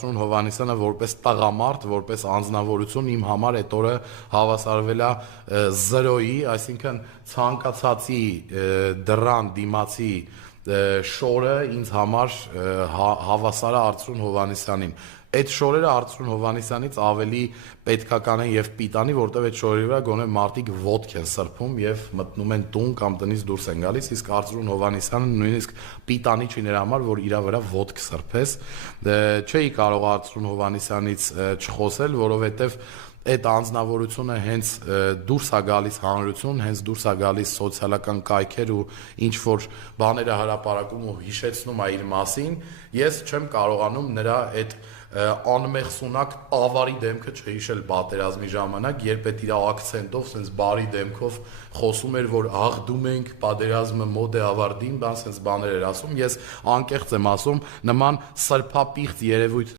Արծրուն Հովհաննիսյանը որպես տղամարդ, որպես անձնավորություն իմ համար այդ օրը հավասարվել է 0-ի, այսինքն ցանկացածի դռան դիմացի շորը ինձ համար հավասար է Արծրուն Հովհաննիսյանին։ Այդ շորերը Արծրուն Հովհաննիսյանից ավելի պետքական են եւ պիտանի, որտեւ այդ շորերի վրա գոնե մարդիկ ոդկ են սրբում եւ մտնում են տուն կամ տնից դուրս են գալիս, իսկ Արծրուն Հովհաննիսյանը նույնիսկ պիտանի չի նրա համար, որ իր վրա ոդկ սրբես։ Չէի կարող Արծրուն Հովհաննիսյանից չխոսել, որովհետեւ այդ անձնավորությունը հենց դուրս է գալիս հանրություն, հենց դուրս է գալիս սոցիալական կայքեր ու ինչ որ բաները հրապարակում ու հիշեցնում է իր մասին, ես չեմ կարողանում նրա այդ անմեղսունակ ավարի դեմքը չհիշել պատերազմի ժամանակ, երբ այդ իր ակցենտով, sense բարի դեմքով խոսում էր, որ աղդում ենք, պատերազմը մոտ է ավարտին, բան sense բաներ էր ասում, ես անկեղծ եմ ասում, նման սրբապիղծ երևույթ